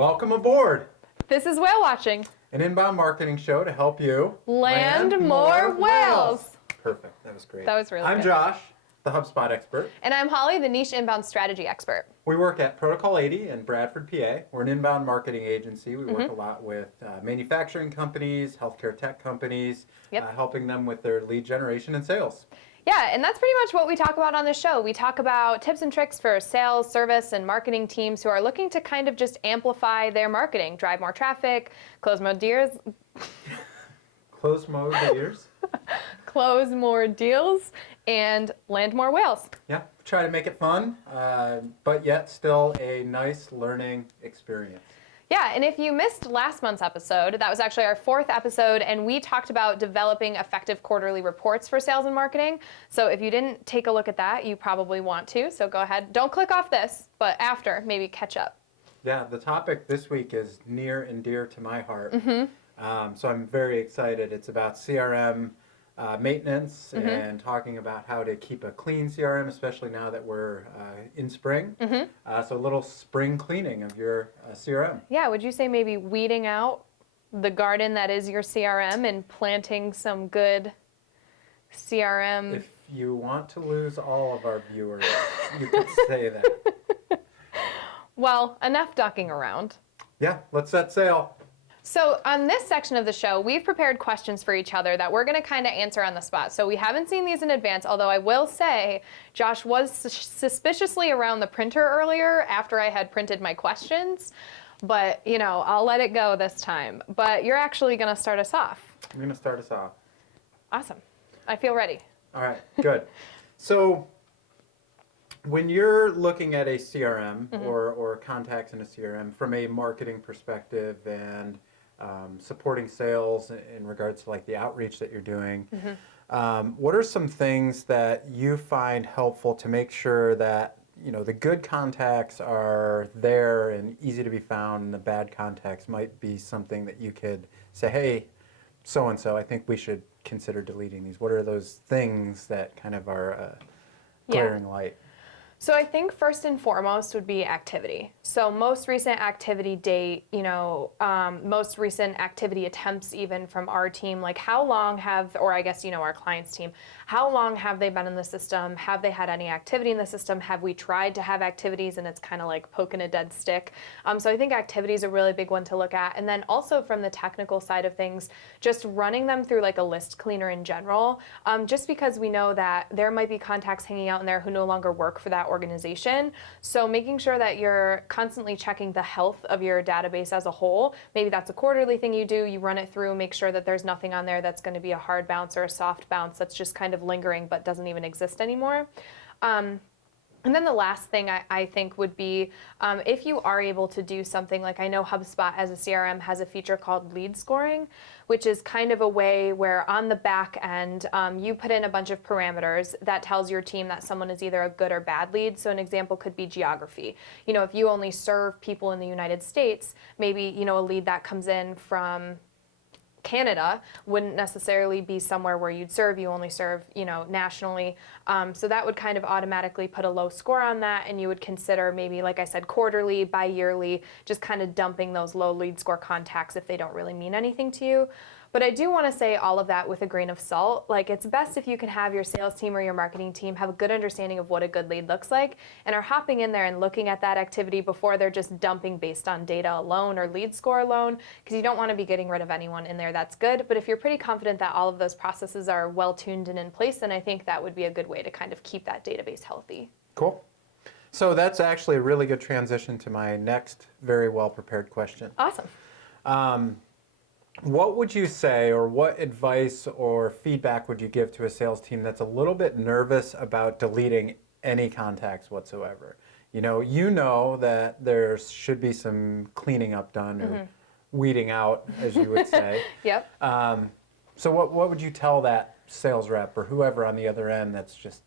Welcome aboard. This is Whale Watching, An inbound marketing show to help you land more whales. Perfect. That was great. That was really I'm good. Josh, the HubSpot expert. And I'm Holly, the niche inbound strategy expert. We work at Protocol 80 in Bradford, PA. We're an inbound marketing agency. We work a lot with manufacturing companies, healthcare tech companies, helping them with their lead generation and sales. Yeah, and that's pretty much what we talk about on this show. We talk about tips and tricks for sales, service, and marketing teams who are looking to kind of just amplify their marketing, drive more traffic, close more deals. Close more deals. Close more deals, and land more whales. Yeah, try to make it fun, but yet still a nice learning experience. Yeah, and if you missed last month's episode, that was actually our 4th episode, and we talked about developing effective quarterly reports for sales and marketing. So if you didn't take a look at that, you probably want to. So go ahead. Don't click off this, but after, maybe catch up. Yeah, the topic this week is near and dear to my heart. So I'm very excited. It's about CRM maintenance and talking about how to keep a clean CRM, especially now that we're in spring. So a little spring cleaning of your CRM. Yeah, would you say maybe weeding out the garden that is your CRM and planting some good CRM? If you want to lose all of our viewers, you could say that. Well, enough ducking around. Yeah, let's set sail. So on this section of the show, we've prepared questions for each other that we're going to kind of answer on the spot. So we haven't seen these in advance, although I will say Josh was suspiciously around the printer earlier after I had printed my questions. But, you know, I'll let it go this time. But you're actually going to start us off. I'm going to start us off. Awesome. I feel ready. All right, good. So when you're looking at a CRM or contacts in a CRM from a marketing perspective and supporting sales in regards to like the outreach that you're doing, what are some things that you find helpful to make sure that the good contacts are there and easy to be found, and the bad contacts might be something that you could say, hey, so-and-so, I think we should consider deleting these. What are those things that kind of are glaring light? So I think first and foremost would be activity. So most recent activity date, most recent activity attempts even from our team, like how long have, or I guess, our client's team, how long have they been in the system? Have they had any activity in the system? Have we tried to have activities and it's kind of like poking a dead stick? So I think activity is a really big one to look at. And then also from the technical side of things, just running them through like a list cleaner in general, just because we know that there might be contacts hanging out in there who no longer work for that organization. So making sure that you're constantly checking the health of your database as a whole. Maybe that's a quarterly thing you do. You run it through, make sure that there's nothing on there that's going to be a hard bounce or a soft bounce that's just kind of lingering but doesn't even exist anymore. And then the last thing I think would be if you are able to do something like, I know HubSpot as a CRM has a feature called lead scoring, which is kind of a way where on the back end, you put in a bunch of parameters that tells your team that someone is either a good or bad lead. So an example could be geography. If you only serve people in the United States, maybe, a lead that comes in from Canada wouldn't necessarily be somewhere where you'd serve. You only serve, nationally. So that would kind of automatically put a low score on that, and you would consider maybe, like I said, quarterly, bi-yearly, just kind of dumping those low lead score contacts if they don't really mean anything to you. But I do want to say all of that with a grain of salt. Like, it's best if you can have your sales team or your marketing team have a good understanding of what a good lead looks like and are hopping in there and looking at that activity before they're just dumping based on data alone or lead score alone, because you don't want to be getting rid of anyone in there that's good. But if you're pretty confident that all of those processes are well tuned and in place, then I think that would be a good way to kind of keep that database healthy. Cool. So that's actually a really good transition to my next very well prepared question. Awesome. What would you say, or what advice or feedback would you give to a sales team that's a little bit nervous about deleting any contacts whatsoever? You know that there should be some cleaning up done or weeding out, as you would say. Yep. So what would you tell that sales rep or whoever on the other end that's just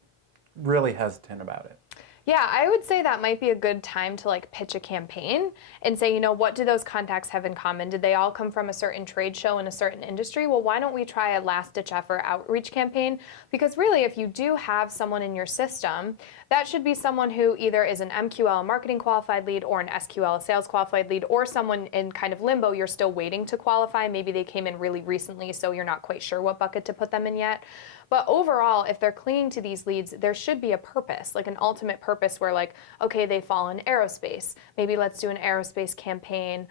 really hesitant about it? Yeah, I would say that might be a good time to like pitch a campaign and say, what do those contacts have in common? Did they all come from a certain trade show in a certain industry? Well, why don't we try a last ditch effort outreach campaign? Because really, if you do have someone in your system that should be someone who either is an MQL marketing qualified lead or an SQL sales qualified lead, or someone in kind of limbo, you're still waiting to qualify. Maybe they came in really recently, so you're not quite sure what bucket to put them in yet. But overall, if they're clinging to these leads, there should be a purpose, like an ultimate purpose where like, okay, they fall in aerospace. Maybe let's do an aerospace campaign,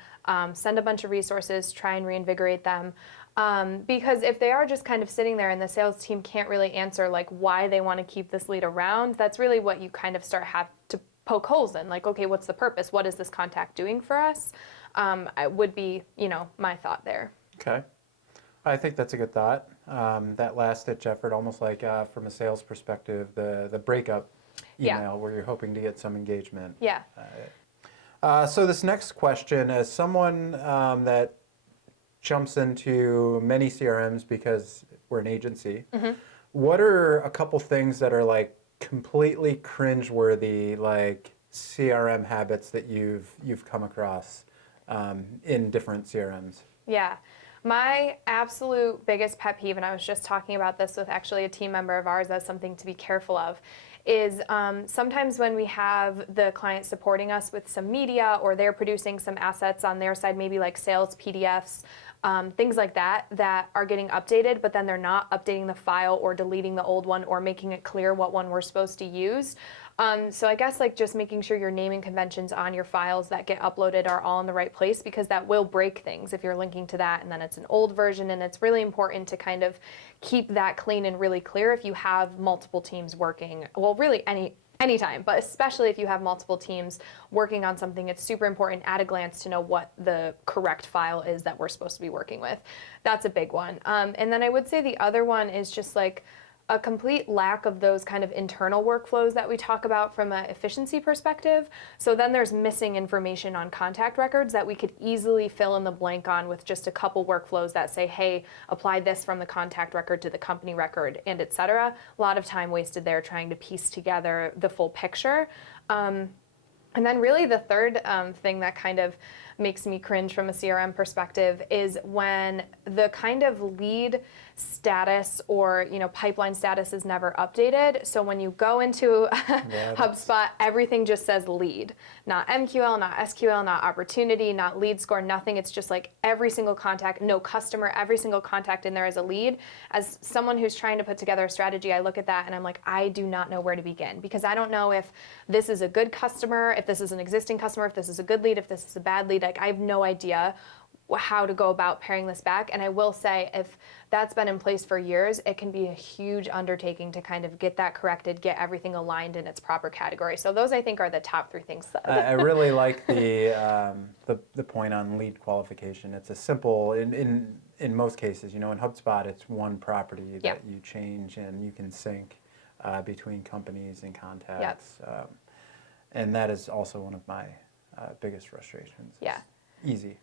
send a bunch of resources, try and reinvigorate them. Because if they are just kind of sitting there and the sales team can't really answer like why they want to keep this lead around, that's really what you kind of have to poke holes in. Like, okay, what's the purpose? What is this contact doing for us? It would be, my thought there. Okay. I think that's a good thought. That last ditch effort, almost like from a sales perspective, the breakup email where you're hoping to get some engagement. Yeah. So this next question, as someone that jumps into many CRMs because we're an agency, what are a couple things that are like completely cringeworthy, like CRM habits that you've come across in different CRMs? Yeah. My absolute biggest pet peeve, and I was just talking about this with actually a team member of ours as something to be careful of, is sometimes when we have the client supporting us with some media or they're producing some assets on their side, maybe like sales PDFs, things like that are getting updated, but then they're not updating the file or deleting the old one or making it clear what one we're supposed to use. So I guess like just making sure your naming conventions on your files that get uploaded are all in the right place, because that will break things if you're linking to that and then it's an old version. And it's really important to kind of keep that clean and really clear if you have multiple teams working, well, really anytime, but especially if you have multiple teams working on something, it's super important at a glance to know what the correct file is that we're supposed to be working with. That's a big one. And then I would say the other one is just like a complete lack of those kind of internal workflows that we talk about from an efficiency perspective. So then there's missing information on contact records that we could easily fill in the blank on with just a couple workflows that say, hey, apply this from the contact record to the company record, and et cetera. A lot of time wasted there trying to piece together the full picture. And then really the third thing that kind of makes me cringe from a CRM perspective is when the kind of lead status or pipeline status is never updated. So when you go into HubSpot, everything just says lead, not MQL, not SQL, not opportunity, not lead score, nothing. It's just like every single contact, no customer, every single contact in there is a lead. As someone who's trying to put together a strategy, I look at that and I'm like, I do not know where to begin, because I don't know if this is a good customer, if this is an existing customer, if this is a good lead, if this is a bad lead. Like, I have no idea how to go about paring this back. And I will say, if that's been in place for years, it can be a huge undertaking to kind of get that corrected, get everything aligned in its proper category. So those, I think, are the top three things. I really like the point on lead qualification. It's a simple, in most cases, in HubSpot, it's one property that you change and you can sync between companies and contacts. And that is also one of my biggest frustrations. Yeah. Easy.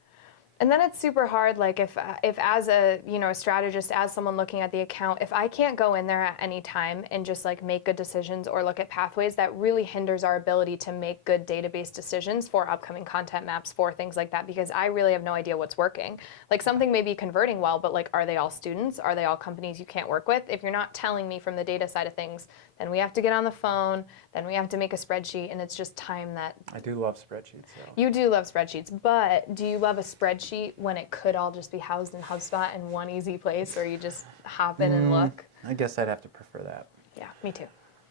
And then it's super hard, like if as a strategist, as someone looking at the account, if I can't go in there at any time and just like make good decisions or look at pathways, that really hinders our ability to make good database decisions for upcoming content maps, for things like that, because I really have no idea what's working. Like, something may be converting well, but like, are they all students? Are they all companies you can't work with? If you're not telling me from the data side of things, then we have to get on the phone, then we have to make a spreadsheet, and it's just time that... I do love spreadsheets. So. You do love spreadsheets, but do you love a spreadsheet when it could all just be housed in HubSpot in one easy place where you just hop in and look? I guess I'd have to prefer that. Yeah, me too.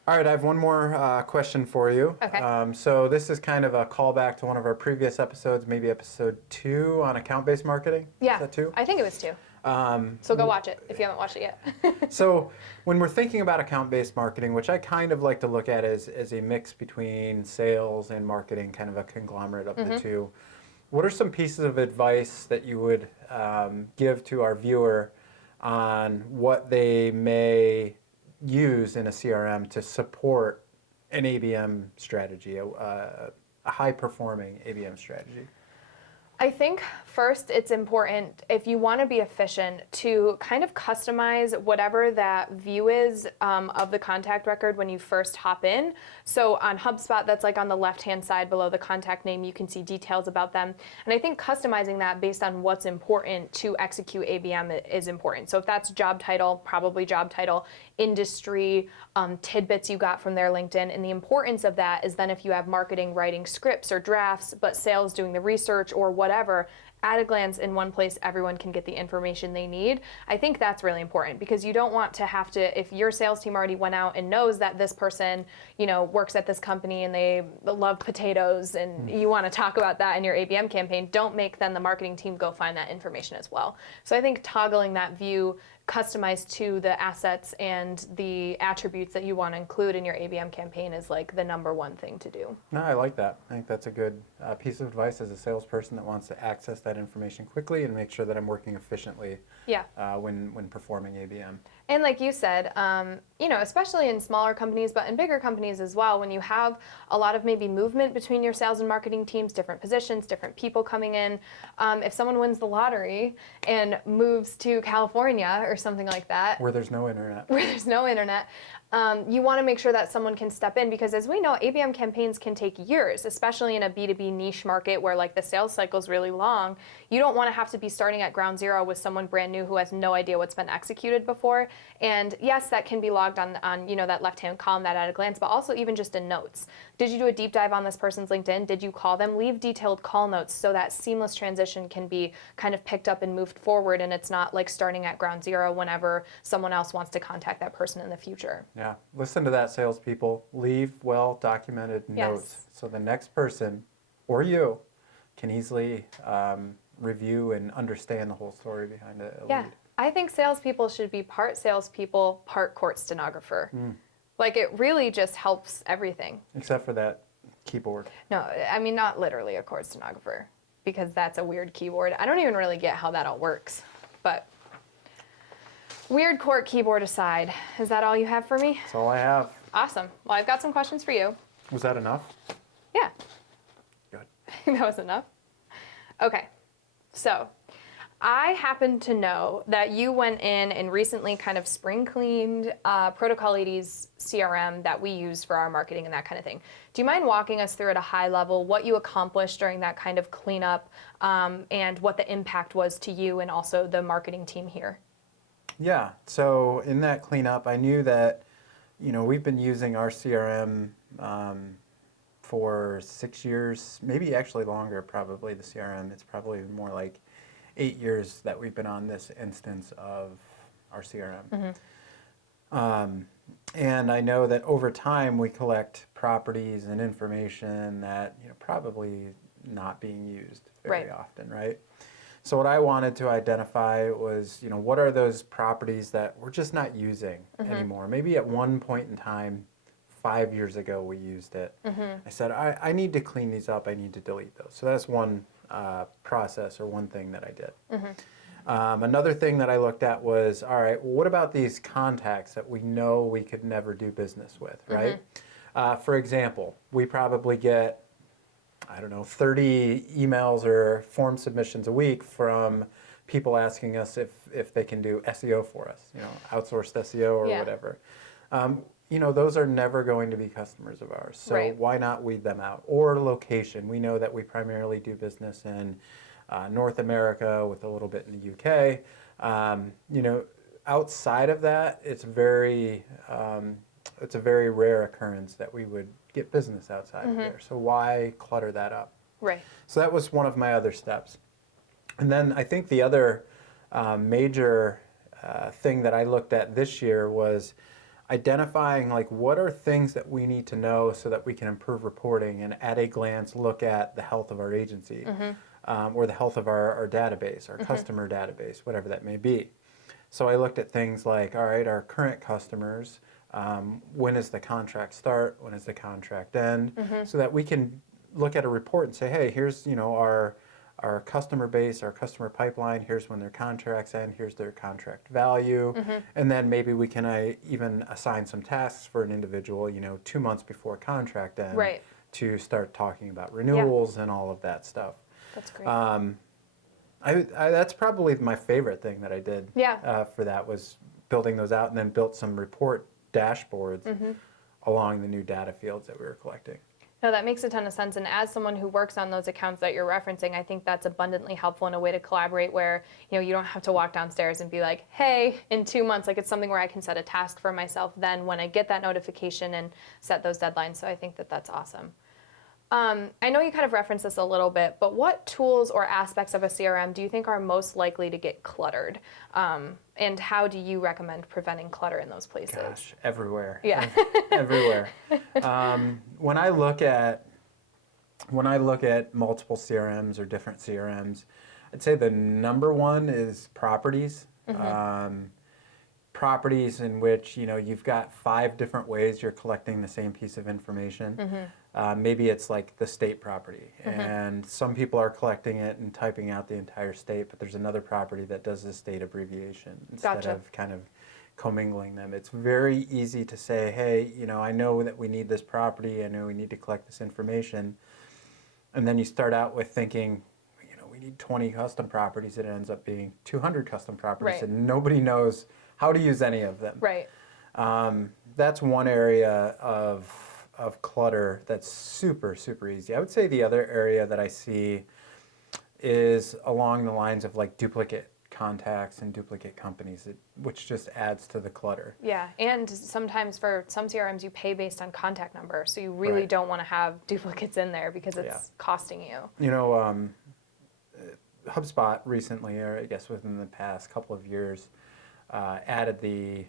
All right, I have one more question for you. Okay. So this is kind of a callback to one of our previous episodes, maybe episode 2 on account-based marketing. Yeah, is that 2? I think it was 2. So go watch it if you haven't watched it yet. So when we're thinking about account-based marketing, which I kind of like to look at as a mix between sales and marketing, kind of a conglomerate of the two, what are some pieces of advice that you would give to our viewer on what they may use in a CRM to support an ABM strategy, a high-performing ABM strategy? I think first it's important, if you want to be efficient, to kind of customize whatever that view is of the contact record when you first hop in. So on HubSpot, that's like on the left-hand side below the contact name, you can see details about them. And I think customizing that based on what's important to execute ABM is important. So if that's job title, probably job title, industry, tidbits you got from their LinkedIn. And the importance of that is then if you have marketing writing scripts or drafts, but sales doing the research or whatever, at a glance in one place, everyone can get the information they need. I think that's really important because you don't want to have to, if your sales team already went out and knows that this person, works at this company and they love potatoes and you want to talk about that in your ABM campaign, don't make then the marketing team go find that information as well. So I think toggling that view customized to the assets and the attributes that you want to include in your ABM campaign is like the number one thing to do. No, I like that. I think that's a good piece of advice as a salesperson that wants to access that information quickly and make sure that I'm working efficiently when performing ABM. And like you said, especially in smaller companies, but in bigger companies as well, when you have a lot of maybe movement between your sales and marketing teams, different positions, different people coming in, if someone wins the lottery and moves to California or something like that. Where there's no internet. You want to make sure that someone can step in because as we know, ABM campaigns can take years, especially in a B2B niche market where like the sales cycle is really long. You don't want to have to be starting at ground zero with someone brand new who has no idea what's been executed before. And yes, that can be logged on that left-hand column, that at a glance, but also even just in notes. Did you do a deep dive on this person's LinkedIn? Did you call them? Leave detailed call notes so that seamless transition can be kind of picked up and moved forward, and it's not like starting at ground zero whenever someone else wants to contact that person in the future. Yeah, listen to that, salespeople. Leave well-documented notes so the next person or you can easily review and understand the whole story behind a lead. I think salespeople should be part salespeople, part court stenographer. Like it really just helps everything. Except for that keyboard. No, I mean not literally a court stenographer because that's a weird keyboard. I don't even really get how that all works, but weird court keyboard aside, is that all you have for me? That's all I have. Awesome. Well, I've got some questions for you. Was that enough? Yeah. Good. That was enough? Okay. So, I happen to know that you went in and recently kind of spring cleaned Protocol 80's CRM that we use for our marketing and that kind of thing. Do you mind walking us through at a high level what you accomplished during that kind of cleanup and what the impact was to you and also the marketing team here? Yeah, so in that cleanup, I knew that, we've been using our CRM for 6 years, maybe actually longer, probably the CRM. It's probably more like 8 years that we've been on this instance of our CRM. And I know that over time we collect properties and information that probably not being used very often, right? So what I wanted to identify was, what are those properties that we're just not using anymore? Maybe at one point in time, 5 years ago, we used it. I said, I need to clean these up. I need to delete those. So that's one process or one thing that I did. Another thing that I looked at was, all right, well, what about these contacts that we know we could never do business with, right? For example, we probably get 30 emails or form submissions a week from people asking us if they can do SEO for us, outsourced SEO or whatever. Those are never going to be customers of ours. So why not weed them out? Or location. We know that we primarily do business in North America with a little bit in the UK. Outside of that, it's a very rare occurrence that we would get business outside of there. So why clutter that up? Right. So that was one of my other steps. And then I think the other major thing that I looked at this year was identifying what are things that we need to know so that we can improve reporting and at a glance look at the health of our agency or the health of our database, our customer database, whatever that may be. So I looked at things like, all right, our current customers, when does the contract start, when does the contract end, so that we can look at a report and say, hey, here's our customer base, our customer pipeline, here's when their contracts end, here's their contract value, and then maybe we can even assign some tasks for an individual, 2 months before contract end to start talking about renewals and all of that stuff. That's great. That's probably my favorite thing that I did. Yeah. For that was building those out, and then built some report dashboards along the new data fields that we were collecting. No, that makes a ton of sense. And as someone who works on those accounts that you're referencing, I think that's abundantly helpful in a way to collaborate where, you don't have to walk downstairs and be like, hey, in 2 months, like it's something where I can set a task for myself then when I get that notification and set those deadlines. So I think that that's awesome. I know you kind of referenced this a little bit, but what tools or aspects of a CRM do you think are most likely to get cluttered? And how do you recommend preventing clutter in those places? Gosh, everywhere. Yeah. Everywhere. When I look at multiple CRMs or different CRMs, I'd say the number one is properties. Properties in which you've got 5 different ways you're collecting the same piece of information. Maybe it's like the state property, and some people are collecting it and typing out the entire state, but there's another property that does the state abbreviation instead of kind of commingling them. It's very easy to say, hey, I know that we need this property, I know we need to collect this information, and then you start out with thinking, we need 20 custom properties. It ends up being 200 custom properties, and nobody knows how to use any of them. Right. That's one area of clutter that's super, super easy. I would say the other area that I see is along the lines of like duplicate contacts and duplicate companies, which just adds to the clutter. Yeah, and sometimes for some CRMs you pay based on contact number, so you really don't want to have duplicates in there because it's costing you. HubSpot recently, or I guess within the past couple of years, added the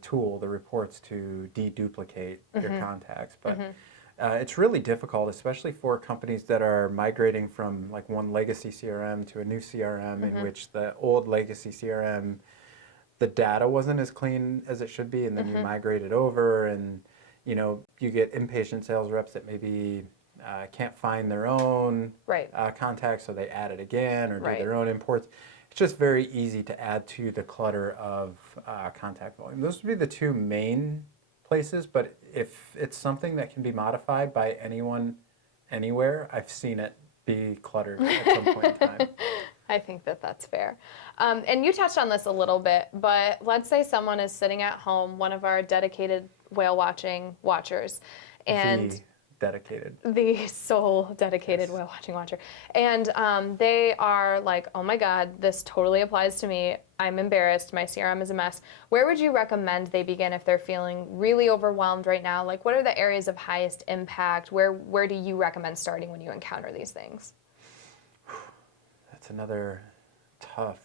tool, the reports to deduplicate your contacts, but it's really difficult, especially for companies that are migrating from like one legacy CRM to a new CRM, in which the old legacy CRM, the data wasn't as clean as it should be, and then you migrate it over, and you get impatient sales reps that maybe can't find their own contacts, so they add it again or do their own imports. It's just very easy to add to the clutter of contact volume. Those would be the 2 main places, but if it's something that can be modified by anyone, anywhere, I've seen it be cluttered at some point in time. I think that that's fair. And you touched on this a little bit, but let's say someone is sitting at home, one of our dedicated whale watching watchers, and the sole dedicated whale watching watcher, and they are like, oh my God, this totally applies to me. I'm embarrassed. My CRM is a mess. Where would you recommend they begin if they're feeling really overwhelmed right now? Like, what are the areas of highest impact? Where do you recommend starting when you encounter these things? That's another tough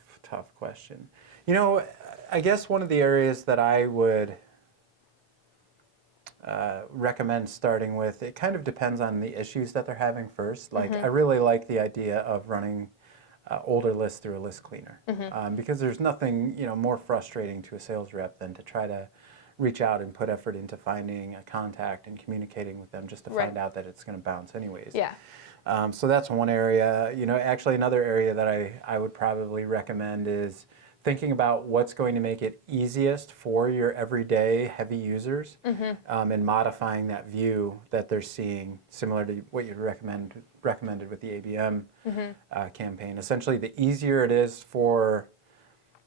question. I guess one of the areas that I would recommend starting with, it kind of depends on the issues that they're having first. Like, I really like the idea of running older lists through a list cleaner, because there's nothing more frustrating to a sales rep than to try to reach out and put effort into finding a contact and communicating with them just to find out that it's going to bounce anyways. Yeah. So that's one area. Actually another area that I would probably recommend is thinking about what's going to make it easiest for your everyday heavy users, and modifying that view that they're seeing, similar to what you'd recommended with the ABM campaign. Essentially, the easier it is for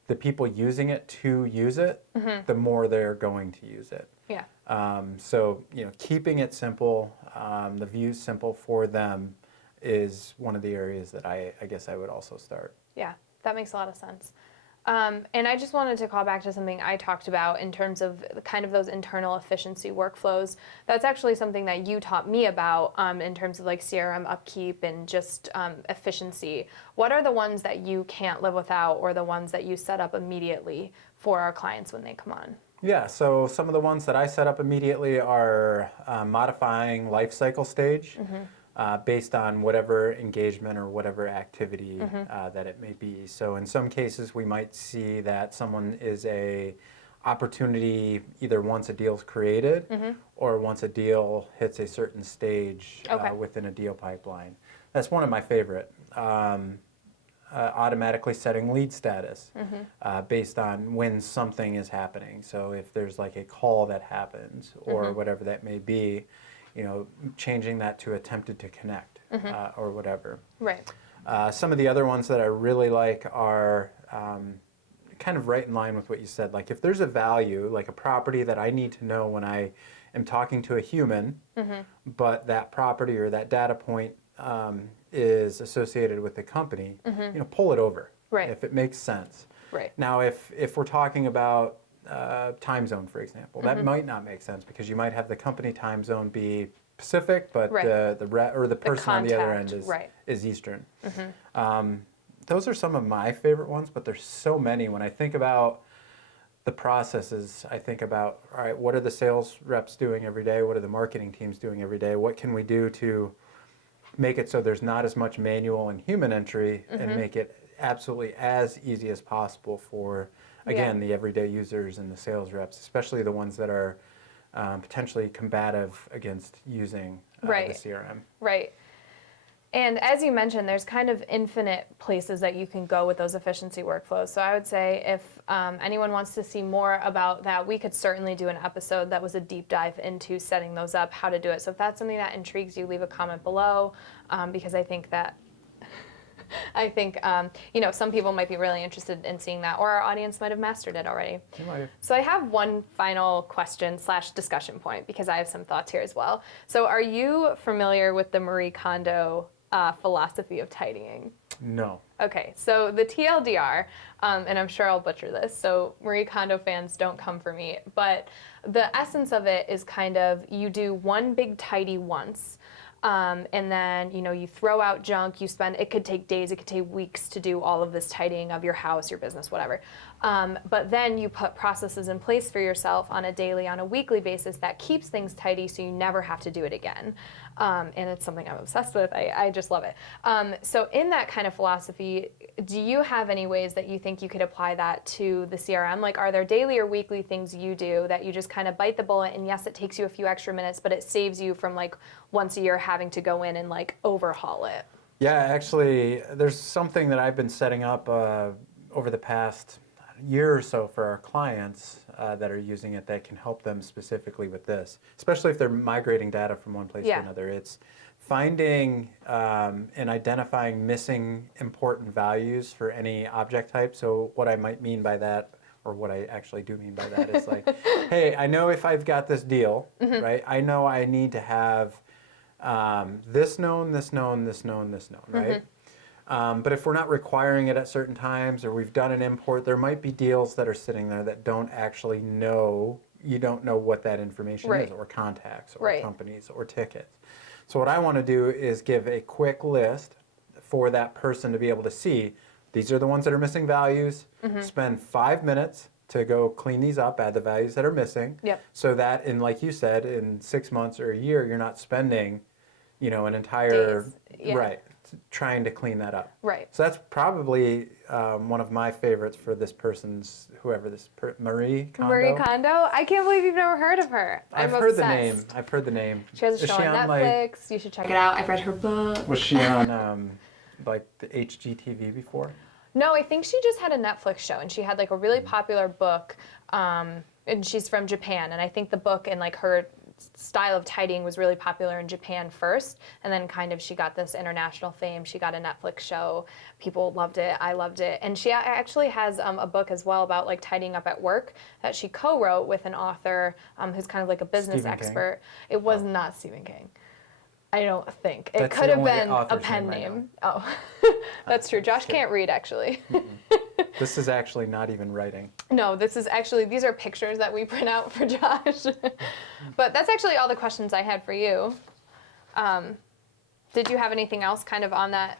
the people using it to use it, the more they're going to use it. Yeah. So keeping it simple, the views simple for them, is one of the areas that I guess I would also start. Yeah, that makes a lot of sense. And I just wanted to call back to something I talked about in terms of kind of those internal efficiency workflows. That's actually something that you taught me about in terms of like CRM upkeep and just efficiency. What are the ones that you can't live without, or the ones that you set up immediately for our clients when they come on? Yeah, so some of the ones that I set up immediately are modifying life cycle stage. Based on whatever engagement or whatever activity that it may be. So in some cases, we might see that someone is a opportunity either once a deal's created or once a deal hits a certain stage within a deal pipeline. That's one of my favorite. Automatically setting lead status based on when something is happening. So if there's like a call that happens or whatever that may be, changing that to attempted to connect or whatever. Right. Some of the other ones that I really like are kind of right in line with what you said. Like if there's a value, like a property that I need to know when I am talking to a human, but that property or that data point is associated with the company, pull it over if it makes sense. Right. Now, if we're talking about time zone, for example, that might not make sense because you might have the company time zone be Pacific, but the person on the other end is Eastern. Those are some of my favorite ones, but there's so many. When I think about the processes, I think about, all right, what are the sales reps doing every day? What are the marketing teams doing every day? What can we do to make it so there's not as much manual and human entry and make it absolutely as easy as possible for, again, the everyday users and the sales reps, especially the ones that are potentially combative against using the CRM. Right. And as you mentioned, there's kind of infinite places that you can go with those efficiency workflows. So I would say if anyone wants to see more about that, we could certainly do an episode that was a deep dive into setting those up, how to do it. So if that's something that intrigues you, leave a comment below, because I think that some people might be really interested in seeing that, or our audience might have mastered it already. So I have one final question / discussion point, because I have some thoughts here as well. So are you familiar with the Marie Kondo philosophy of tidying? No. Okay, so the TLDR, and I'm sure I'll butcher this, so Marie Kondo fans don't come for me, but the essence of it is kind of you do one big tidy once, and then, you throw out junk, it could take days, it could take weeks to do all of this tidying of your house, your business, whatever. But then you put processes in place for yourself on a daily, on a weekly basis that keeps things tidy so you never have to do it again. And it's something I'm obsessed with. I just love it. So in that kind of philosophy, do you have any ways that you think you could apply that to the CRM? Like, are there daily or weekly things you do that you just kind of bite the bullet, and yes, it takes you a few extra minutes, but it saves you from like once a year having to go in and like overhaul it? Yeah, actually, there's something that I've been setting up over the past year or so for our clients that are using it that can help them specifically with this, especially if they're migrating data from one place to another. It's finding and identifying missing important values for any object type. So what I might mean by that, or what I actually do mean by that, is like, hey, I know if I've got this deal, right, I know I need to have this known, this known, this known, this known, right? But if we're not requiring it at certain times, or we've done an import, there might be deals that are sitting there that don't actually know, you don't know what that information is, or contacts, or companies, or tickets. So what I want to do is give a quick list for that person to be able to see, these are the ones that are missing values, spend 5 minutes to go clean these up, add the values that are missing, so that, in, like you said, in 6 months or a year, you're not spending, an entire, trying to clean that up. So that's probably one of my favorites for this person's, Marie Kondo. Marie Kondo? I can't believe you've never heard of her. I've heard the name. She has a show on Netflix. You should check it out. I've read her book. Was she on like the HGTV before? No, I think she just had a Netflix show, and she had like a really popular book, and she's from Japan, and I think the book and like her style of tidying was really popular in Japan first, and then kind of she got this international fame. She got a Netflix show. People loved it. I loved it. And she actually has a book as well about like tidying up at work that she co-wrote with an author who's kind of like a business expert. It was not Stephen King. I don't think. It could have been a pen name. Oh, that's true. Josh can't read, actually. This is actually not even writing. No, these are pictures that we print out for Josh. But that's actually all the questions I had for you. Did you have anything else kind of on that,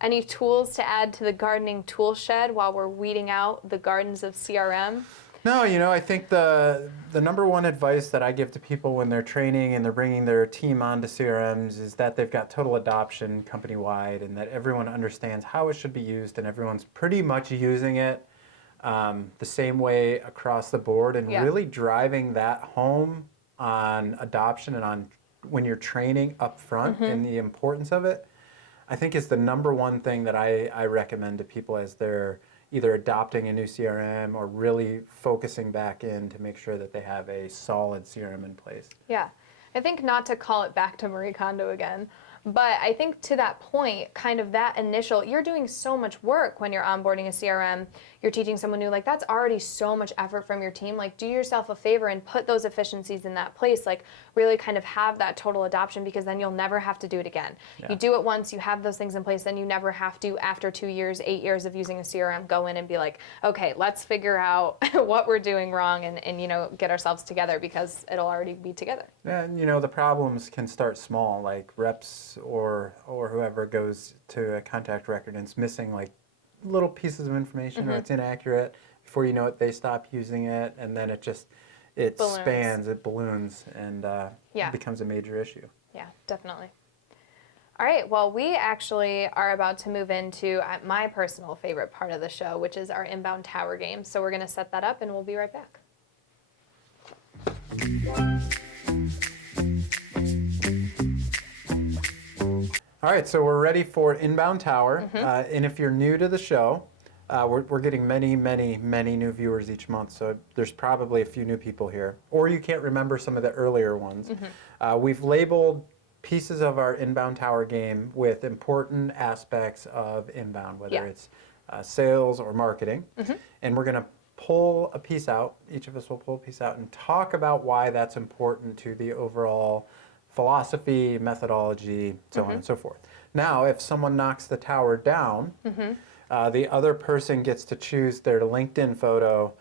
any tools to add to the gardening tool shed while we're weeding out the gardens of CRM? No, I think the number one advice that I give to people when they're training and they're bringing their team onto CRMs is that they've got total adoption company-wide, and that everyone understands how it should be used, and everyone's pretty much using it the same way across the board, and really driving that home on adoption and on when you're training up front and the importance of it, I think is the number one thing that I recommend to people as they're either adopting a new CRM or really focusing back in to make sure that they have a solid CRM in place. Yeah. I think, not to call it back to Marie Kondo again, But I think to that point, kind of that initial, you're doing so much work when you're onboarding a CRM, you're teaching someone new, like that's already so much effort from your team. Like do yourself a favor and put those efficiencies in that place, like really kind of have that total adoption, because then you'll never have to do it again. Yeah. You do it once, you have those things in place, then you never have to, after 2 years, 8 years of using a CRM, go in and be like, okay, let's figure out what we're doing wrong and you know, get ourselves together, because it'll already be together. And you know, the problems can start small, like reps or whoever goes to a contact record and it's missing like little pieces of information or it's inaccurate. Before you know it, they stop using it, and then it Balloons. spans, it balloons, and it becomes a major issue. Yeah, definitely. All right, well, we actually are about to move into my personal favorite part of the show, which is our inbound tower game. So we're going to set that up and we'll be right back. All right, so we're ready for Inbound Tower. And if you're new to the show, we're getting many, many, many new viewers each month. So there's probably a few new people here. Or you can't remember some of the earlier ones. We've labeled pieces of our Inbound Tower game with important aspects of inbound, whether it's sales or marketing. And we're going to pull a piece out. Each of us will pull a piece out and talk about why that's important to the overall philosophy, methodology, so on and so forth. Now, if someone knocks the tower down, the other person gets to choose their LinkedIn photo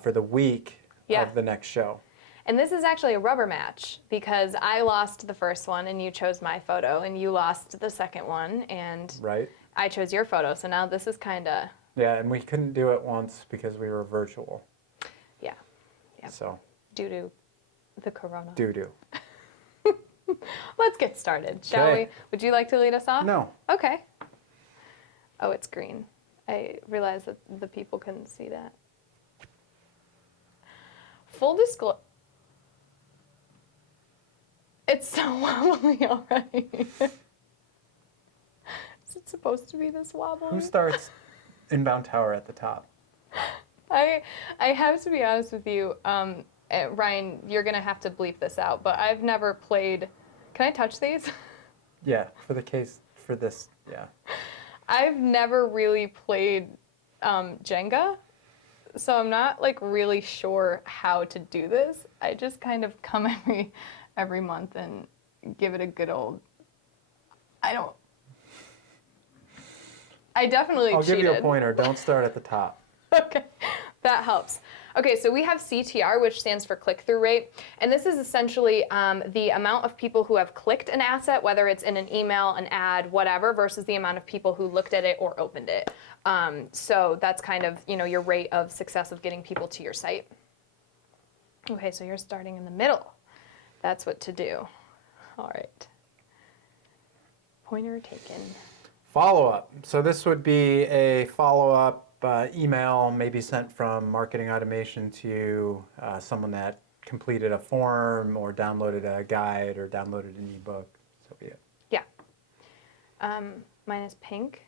for the week of the next show. And this is actually a rubber match, because I lost the first one and you chose my photo, and you lost the second one and I chose your photo. So now this is kind of... Yeah, and we couldn't do it once because we were virtual. Yeah. So. Due to the corona. Doo-doo. Let's get started, shall we? Would you like to lead us off? No. Okay. Oh, it's green. I realized that the people couldn't see that. Full disclosure. It's so wobbly already. Is it supposed to be this wobbly? Who starts Inbound Tower at the top? I have to be honest with you. Ryan, you're going to have to bleep this out, but I've never played... Can I touch these? Yeah, for this, yeah. I've never really played Jenga, so I'm not like really sure how to do this. I just kind of come every month and give it a good old... I definitely I'll cheated. give you a pointer. Don't start at the top. Okay, that helps. Okay, so we have CTR, which stands for click-through rate, and this is essentially the amount of people who have clicked an asset, whether it's in an email, an ad, whatever, versus the amount of people who looked at it or opened it. So that's kind of, you know, your rate of success of getting people to your site. Okay, so you're starting in the middle. That's what to do. All right. Pointer taken. Follow-up. So this would be a follow-up email, maybe sent from marketing automation to someone that completed a form or downloaded a guide or downloaded an ebook. So be it. Yeah. Mine is pink.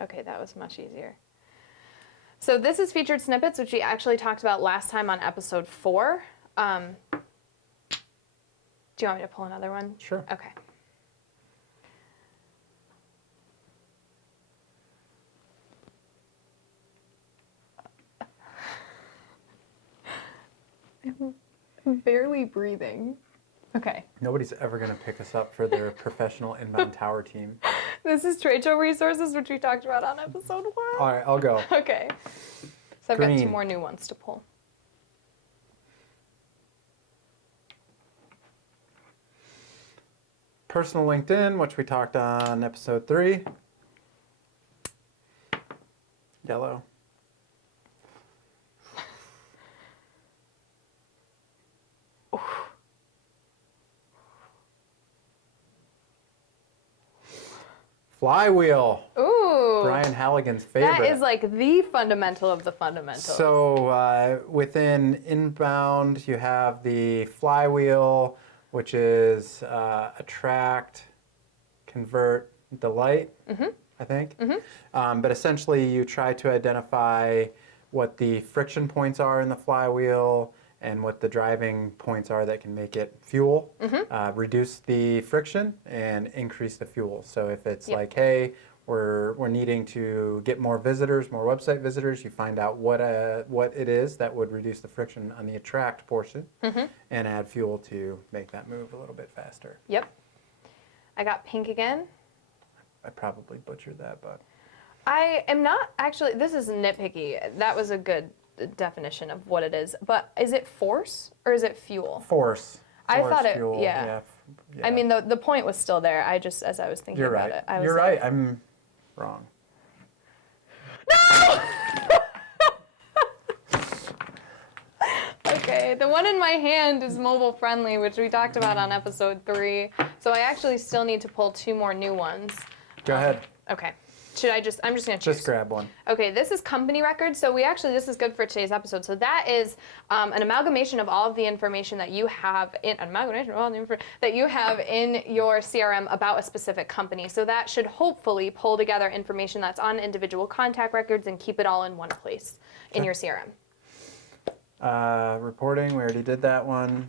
Okay, that was much easier. So this is featured snippets, which we actually talked about last time on episode 4. Do you want me to pull another one? Sure. Okay. I'm barely breathing. Okay. Nobody's ever going to pick us up for their professional inbound tower team. This is trade show resources, which we talked about on episode 1. All right, I'll go. Okay. So I've got 2 more new ones to pull. Personal LinkedIn, which we talked on episode 3. Yellow. Flywheel. Ooh. Brian Halligan's favorite. That is like the fundamental of the fundamentals. So within inbound, you have the flywheel, which is attract, convert, delight, I think. But essentially, you try to identify what the friction points are in the flywheel and what the driving points are that can make it fuel, reduce the friction, and increase the fuel. So if it's like, hey, we're needing to get more visitors, more website visitors, you find out what it is that would reduce the friction on the attract portion, and add fuel to make that move a little bit faster. Yep. I got pink again. I probably butchered that, but I am not actually, this is nitpicky. That was a good definition of what it is. But is it force or is it fuel? Force. I thought it, fuel, yeah. Yeah. I mean, the point was still there. I just, as I was thinking You're about right. it, I was You're like, right. I'm wrong. No! Okay, the one in my hand is mobile friendly, which we talked about on episode 3. So I actually still need to pull 2 more new ones. Go ahead. Okay. I'm just going to choose. Just grab one. Okay, this is company records. So this is good for today's episode. So that is an amalgamation of all of the information that you have in your CRM about a specific company. So that should hopefully pull together information that's on individual contact records and keep it all in one place in your CRM. Reporting, we already did that one.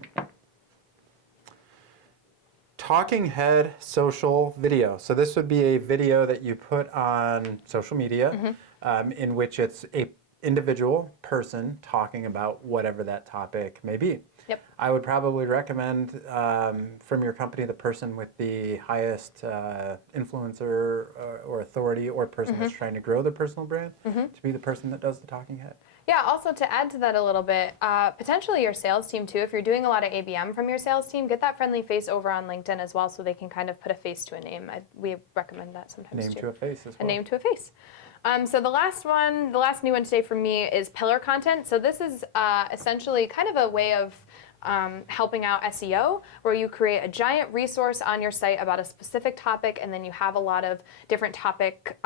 Talking head social video. So this would be a video that you put on social media in which it's a individual person talking about whatever that topic may be. Yep. I would probably recommend from your company the person with the highest influencer or authority or person that's trying to grow their personal brand to be the person that does the talking head. Yeah, also to add to that a little bit, potentially your sales team too. If you're doing a lot of ABM from your sales team, get that friendly face over on LinkedIn as well so they can kind of put a face to a name. We recommend that sometimes Name too. to a face as well. A name to a face. So the last new one today for me is pillar content. So this is essentially kind of a way of helping out SEO, where you create a giant resource on your site about a specific topic, and then you have a lot of different topic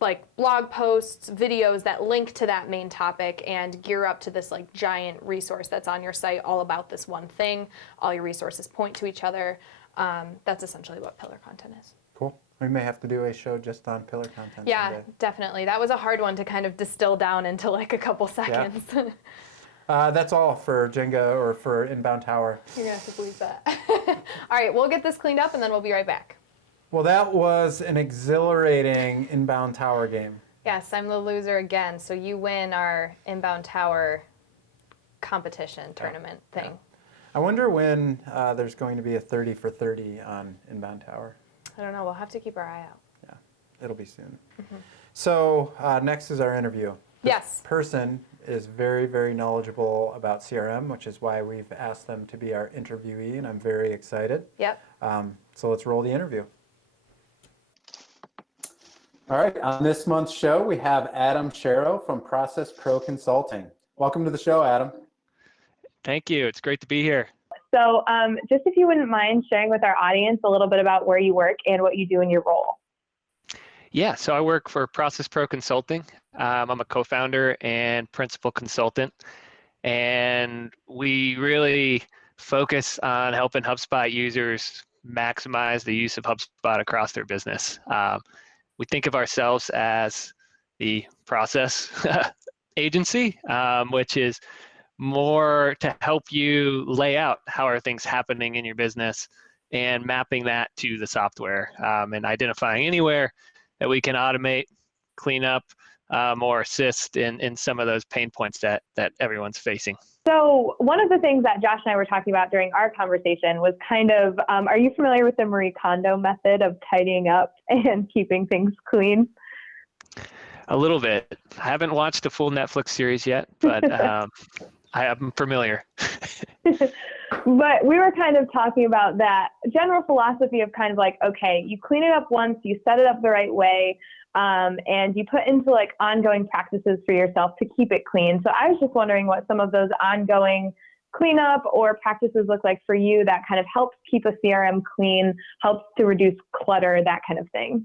like blog posts, videos that link to that main topic and gear up to this like giant resource that's on your site all about this one thing. All your resources point to each other. That's essentially what pillar content is. Cool. We may have to do a show just on pillar content Yeah, someday. definitely. That was a hard one to kind of distill down into like a couple seconds. Yeah. That's all for Jenga or for Inbound Tower. You're going to have to believe that. All right, we'll get this cleaned up and then we'll be right back. Well, that was an exhilarating Inbound Tower game. Yes, I'm the loser again, so you win our Inbound Tower competition tournament thing. Yeah. I wonder when there's going to be a 30 for 30 on Inbound Tower. I don't know. We'll have to keep our eye out. Yeah, it'll be soon. So next is our interview. Yes. Person is very, very knowledgeable about CRM, which is why we've asked them to be our interviewee, and I'm very excited. Yep. So let's roll the interview. All right, on this month's show, we have Adam Sharrow from Process Pro Consulting. Welcome to the show, Adam. Thank you. It's great to be here. So just if you wouldn't mind sharing with our audience a little bit about where you work and what you do in your role. Yeah, so I work for Process Pro Consulting. I'm a co-founder and principal consultant, and we really focus on helping HubSpot users maximize the use of HubSpot across their business. We think of ourselves as the process agency, which is more to help you lay out how are things happening in your business and mapping that to the software and identifying anywhere that we can automate, clean up, or assist in some of those pain points that everyone's facing. So one of the things that Josh and I were talking about during our conversation was kind of, are you familiar with the Marie Kondo method of tidying up and keeping things clean? A little bit. I haven't watched the full Netflix series yet, but I am familiar. But we were kind of talking about that general philosophy of kind of like, okay, you clean it up once, you set it up the right way, and you put into like ongoing practices for yourself to keep it clean. So I was just wondering what some of those ongoing cleanup or practices look like for you that kind of helps keep a CRM clean, helps to reduce clutter, that kind of thing.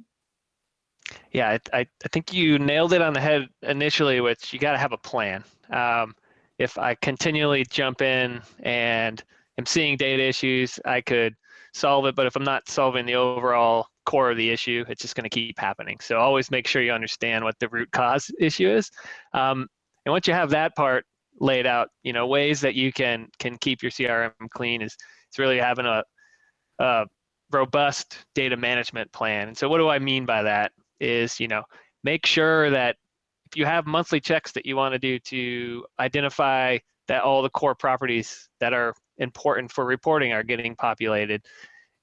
Yeah, I think you nailed it on the head initially, which you got to have a plan. If I continually jump in and am seeing data issues, I could solve it. But if I'm not solving the overall core of the issue, it's just going to keep happening. So always make sure you understand what the root cause issue is. And once you have that part laid out, ways that you can keep your CRM clean is really having a robust data management plan. And so what do I mean by that is, make sure that if you have monthly checks that you want to do to identify that all the core properties that are important for reporting are getting populated,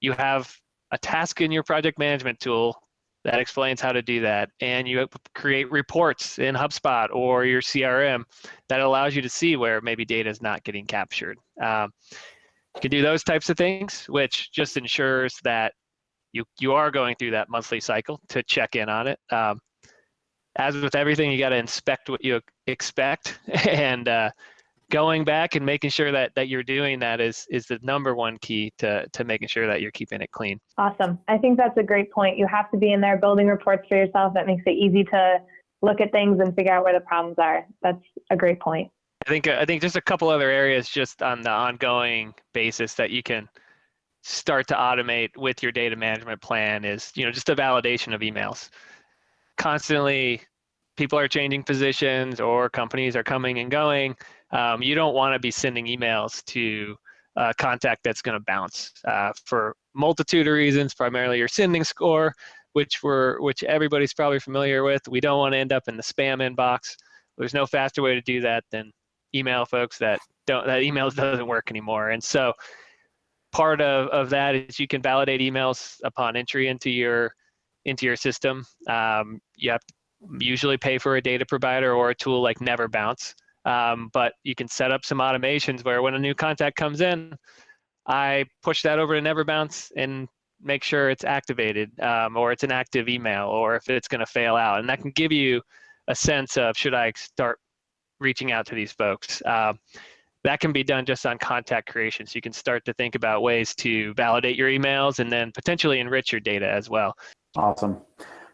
you have a task in your project management tool that explains how to do that. And you create reports in HubSpot or your CRM that allows you to see where maybe data is not getting captured. You can do those types of things, which just ensures that you are going through that monthly cycle to check in on it. As with everything, you got to inspect what you expect, and going back and making sure that you're doing that is the number one key to making sure that you're keeping it clean. Awesome. I think that's a great point. You have to be in there building reports for yourself. That makes it easy to look at things and figure out where the problems are. That's a great point. I think just a couple other areas just on the ongoing basis that you can start to automate with your data management plan is, just a validation of emails. Constantly, people are changing positions or companies are coming and going. You don't want to be sending emails to a contact that's going to bounce for multitude of reasons, primarily your sending score, which everybody's probably familiar with. We don't want to end up in the spam inbox. There's no faster way to do that than email folks that emails doesn't work anymore. And so part of that is you can validate emails upon entry into your system. You have to usually pay for a data provider or a tool like Never Bounce. But you can set up some automations where when a new contact comes in, I push that over to Never Bounce and make sure it's activated, or it's an active email, or if it's going to fail out. And that can give you a sense of, should I start reaching out to these folks? That can be done just on contact creation. So you can start to think about ways to validate your emails and then potentially enrich your data as well. Awesome.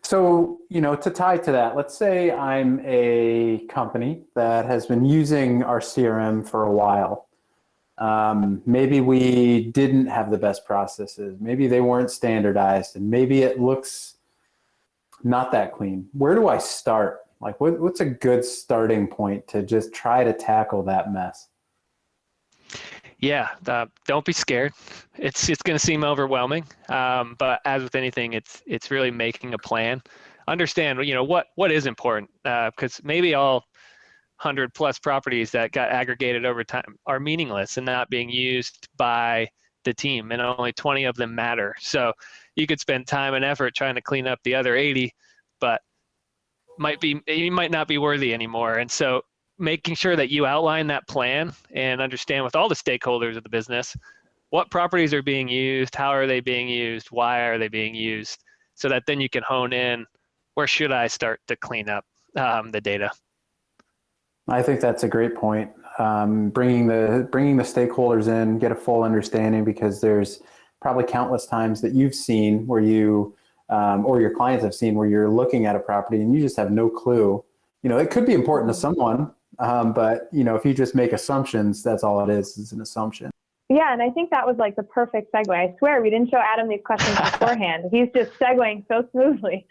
So, to tie to that, let's say I'm a company that has been using our CRM for a while. Maybe we didn't have the best processes. Maybe they weren't standardized, and maybe it looks not that clean. Where do I start? Like, what's a good starting point to just try to tackle that mess? Yeah, don't be scared. It's going to seem overwhelming, but as with anything, it's really making a plan. Understand, what is important, because maybe all 100+ properties that got aggregated over time are meaningless and not being used by the team, and only 20 of them matter. So you could spend time and effort trying to clean up the other 80, but you might not be worthy anymore. And so making sure that you outline that plan and understand with all the stakeholders of the business, what properties are being used, how are they being used, why are they being used, so that then you can hone in, where should I start to clean up the data? I think that's a great point. Bringing the stakeholders in, get a full understanding, because there's probably countless times that you've seen where you or your clients have seen where you're looking at a property and you just have no clue. It could be important to someone, but if you just make assumptions, that's all it is. It's an assumption. Yeah, and I think that was like the perfect segue. I swear we didn't show Adam these questions beforehand. He's just segueing so smoothly.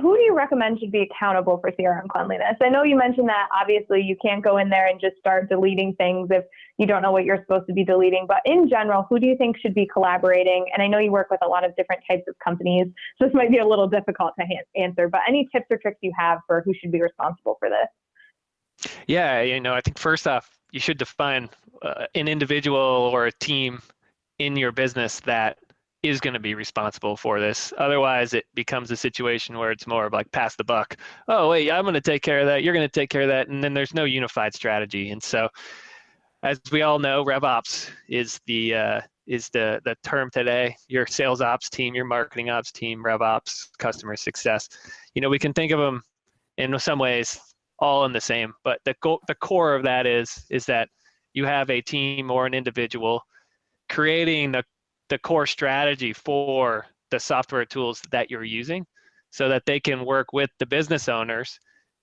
Who do you recommend should be accountable for CRM cleanliness? I know you mentioned that obviously you can't go in there and just start deleting things if you don't know what you're supposed to be deleting. But in general, who do you think should be collaborating? And I know you work with a lot of different types of companies, so this might be a little difficult to answer. But any tips or tricks you have for who should be responsible for this? Yeah, I think first off, you should define an individual or a team in your business that is going to be responsible for this. Otherwise, it becomes a situation where it's more of like pass the buck. Oh, wait, I'm going to take care of that. You're going to take care of that. And then there's no unified strategy. And so, as we all know, RevOps is the term today. Your sales ops team, your marketing ops team, RevOps, customer success. We can think of them in some ways all in the same, but the core of that is that you have a team or an individual creating the core strategy for the software tools that you're using, so that they can work with the business owners.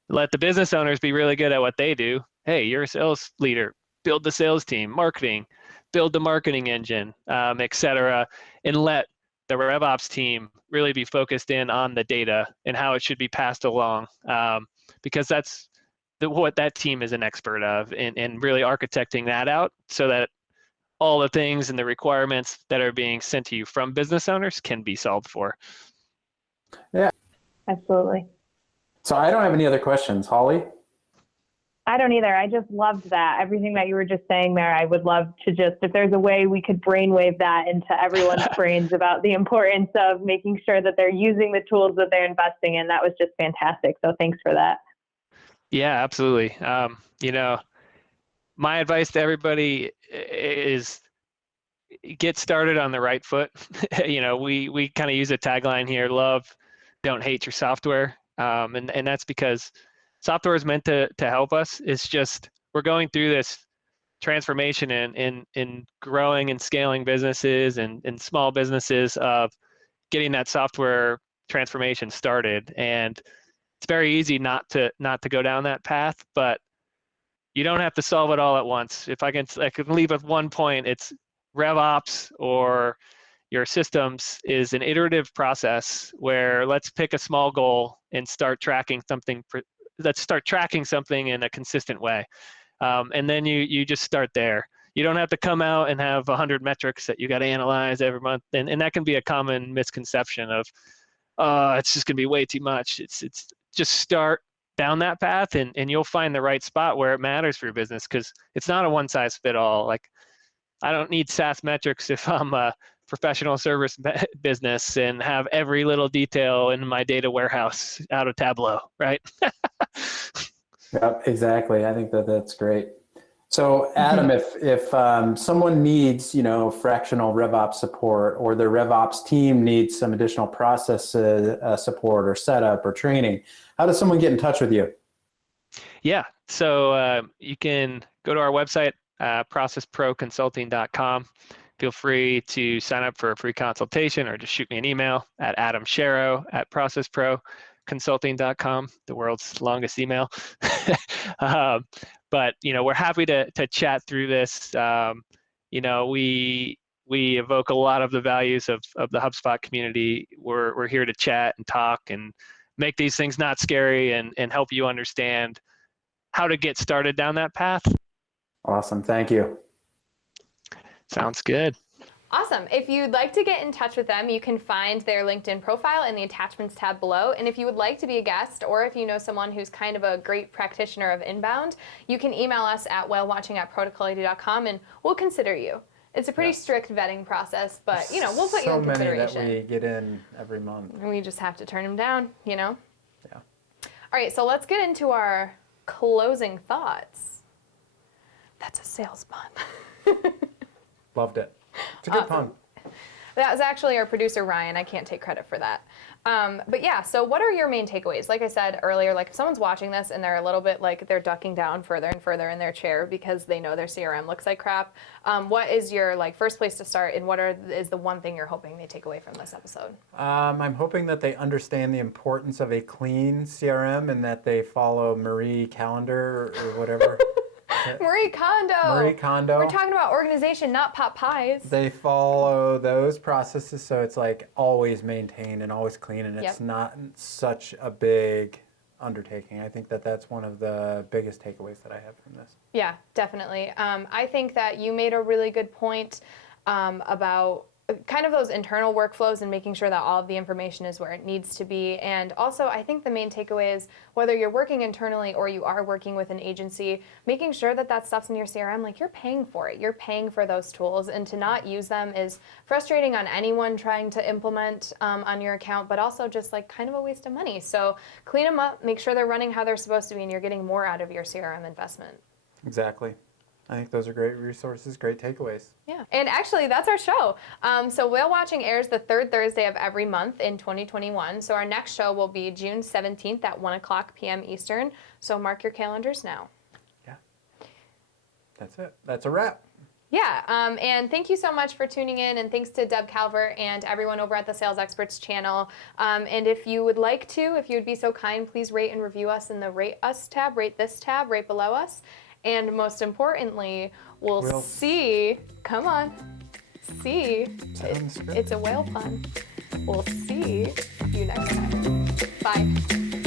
Let the business owners be really good at what they do. Hey, you're a sales leader, build the sales team, marketing, build the marketing engine, etc. And let the RevOps team really be focused in on the data and how it should be passed along. because that's what that team is an expert of, and really architecting that out so that all the things and the requirements that are being sent to you from business owners can be solved for. Yeah. Absolutely. So I don't have any other questions. Holly? I don't either. I just loved that. Everything that you were just saying there, I would love to just, if there's a way we could brainwave that into everyone's brains about the importance of making sure that they're using the tools that they're investing in. That was just fantastic. So thanks for that. Yeah, absolutely. My advice to everybody is get started on the right foot. We kind of use a tagline here: love, don't hate your software. And that's because software is meant to help us. It's just we're going through this transformation in growing and scaling businesses and small businesses of getting that software transformation started. And it's very easy not to go down that path, but you don't have to solve it all at once. If I can leave with one point, it's RevOps or your systems is an iterative process where let's pick a small goal and start tracking something. Let's start tracking something in a consistent way. And then you just start there. You don't have to come out and have 100 metrics that you got to analyze every month. And that can be a common misconception of, it's just going to be way too much. It's just start down that path and you'll find the right spot where it matters for your business, because it's not a one size fit all. Like, I don't need SaaS metrics if I'm a professional service business and have every little detail in my data warehouse out of Tableau, right? Yep, exactly. I think that's great. So Adam, if someone needs, fractional RevOps support, or their RevOps team needs some additional process support or setup or training, how does someone get in touch with you? Yeah, so you can go to our website, processproconsulting.com. Feel free to sign up for a free consultation or just shoot me an email at adamsharrow@processproconsulting.com, the world's longest email. But we're happy to chat through this. We evoke a lot of the values of the HubSpot community. We're here to chat and talk and make these things not scary and help you understand how to get started down that path. Awesome. Thank you. Sounds good. Awesome. If you'd like to get in touch with them, you can find their LinkedIn profile in the attachments tab below. And if you would like to be a guest, or if you know someone who's kind of a great practitioner of inbound, you can email us at whalewatching@protocol80.com and we'll consider you. It's a pretty strict vetting process, but we'll put you in consideration. So many that we get in every month. And we just have to turn them down, Yeah. All right, so let's get into our closing thoughts. That's a sales pun. Loved it. It's a good pun. That was actually our producer, Ryan. I can't take credit for that. But yeah, so what are your main takeaways? Like I said earlier, like if someone's watching this and they're a little bit like they're ducking down further and further in their chair because they know their CRM looks like crap, what is your first place to start, and what is the one thing you're hoping they take away from this episode? I'm hoping that they understand the importance of a clean CRM and that they follow Marie Calendar or whatever. Marie Kondo. Marie Kondo. We're talking about organization, not pot pies. They follow those processes, so it's like always maintained and always clean, and it's not such a big undertaking. I think that that's one of the biggest takeaways that I have from this. Yeah, definitely. I think that you made a really good point about kind of those internal workflows and making sure that all of the information is where it needs to be. And also, I think the main takeaway is whether you're working internally or you are working with an agency, making sure that that stuff's in your CRM, like you're paying for it. You're paying for those tools, and to not use them is frustrating on anyone trying to implement on your account, but also just like kind of a waste of money. So clean them up, make sure they're running how they're supposed to be, and you're getting more out of your CRM investment. Exactly. I think those are great resources, great takeaways. Yeah, and actually that's our show. So Whale Watching airs the third Thursday of every month in 2021. So our next show will be June 17th at 1:00 p.m. Eastern. So mark your calendars now. Yeah, that's it. That's a wrap. Yeah, and thank you so much for tuning in, and thanks to Deb Calvert and everyone over at the Sales Experts channel. And if you would like to, if you would be so kind, please rate and review us in the Rate Us tab, rate this tab, right below us. And most importantly, we'll see, come on, see, it's a whale pun. We'll see you next time. Bye.